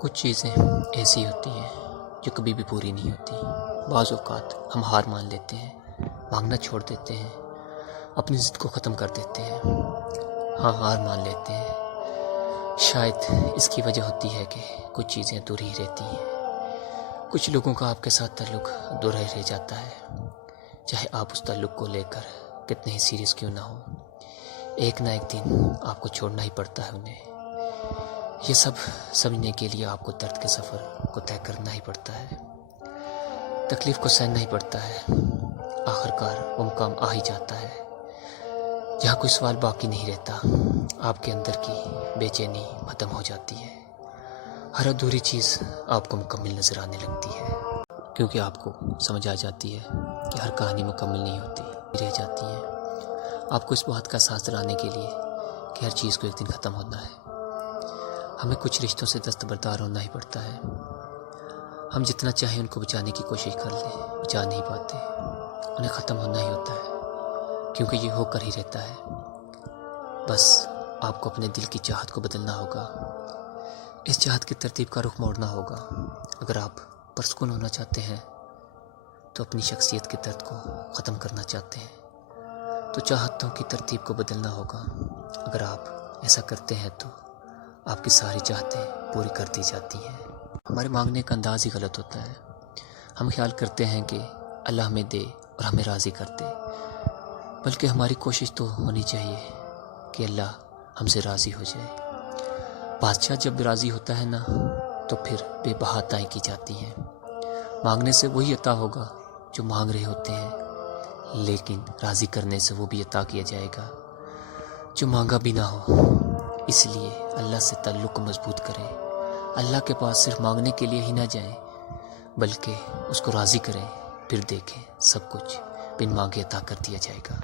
کچھ چیزیں ایسی ہوتی ہیں جو کبھی بھی پوری نہیں ہوتی۔ بعض اوقات ہم ہار مان لیتے ہیں، مانگنا چھوڑ دیتے ہیں، اپنی ضد کو ختم کر دیتے ہیں۔ ہاں، ہار مان لیتے ہیں۔ شاید اس کی وجہ ہوتی ہے کہ کچھ چیزیں ادھوری ہی رہتی ہیں۔ کچھ لوگوں کا آپ کے ساتھ تعلق ادھورا ہی رہ جاتا ہے، چاہے آپ اس تعلق کو لے کر کتنے ہی سیریس کیوں نہ ہو۔ ایک نہ ایک دن آپ کو چھوڑنا ہی پڑتا ہے انہیں۔ یہ سب سمجھنے کے لیے آپ کو درد کے سفر کو طے کرنا ہی پڑتا ہے، تکلیف کو سہنا ہی پڑتا ہے۔ آخر کار وہ مقام آ ہی جاتا ہے جہاں کوئی سوال باقی نہیں رہتا، آپ کے اندر کی بے چینی ختم ہو جاتی ہے، ہر ادھوری چیز آپ کو مکمل نظر آنے لگتی ہے، کیونکہ آپ کو سمجھ آ جاتی ہے کہ ہر کہانی مکمل نہیں ہوتی، رہ جاتی ہے۔ آپ کو اس بات کا احساس دلانے کے لیے کہ ہر چیز کو ایک دن ختم ہونا ہے، ہمیں کچھ رشتوں سے دستبردار ہونا ہی پڑتا ہے۔ ہم جتنا چاہیں ان کو بچانے کی کوشش کر لیں، بچا نہیں پاتے، انہیں ختم ہونا ہی ہوتا ہے، کیونکہ یہ ہو کر ہی رہتا ہے۔ بس آپ کو اپنے دل کی چاہت کو بدلنا ہوگا، اس چاہت کی ترتیب کا رخ موڑنا ہوگا۔ اگر آپ پرسکون ہونا چاہتے ہیں تو اپنی شخصیت کے درد کو ختم کرنا چاہتے ہیں تو چاہتوں کی ترتیب کو بدلنا ہوگا۔ اگر آپ ایسا کرتے ہیں تو آپ کی ساری چاہتیں پوری کر دی جاتی ہیں۔ ہمارے مانگنے کا انداز ہی غلط ہوتا ہے۔ ہم خیال کرتے ہیں کہ اللہ ہمیں دے اور ہمیں راضی کر دے، بلکہ ہماری کوشش تو ہونی چاہیے کہ اللہ ہم سے راضی ہو جائے۔ بادشاہ جب راضی ہوتا ہے نا تو پھر بے بہا عطائیں کی جاتی ہیں۔ مانگنے سے وہی عطا ہوگا جو مانگ رہے ہوتے ہیں، لیکن راضی کرنے سے وہ بھی عطا کیا جائے گا جو مانگا بھی نہ ہو۔ اس لیے اللہ سے تعلق کو مضبوط کریں، اللہ کے پاس صرف مانگنے کے لیے ہی نہ جائیں، بلکہ اس کو راضی کریں، پھر دیکھیں سب کچھ بن مانگے عطا کر دیا جائے گا۔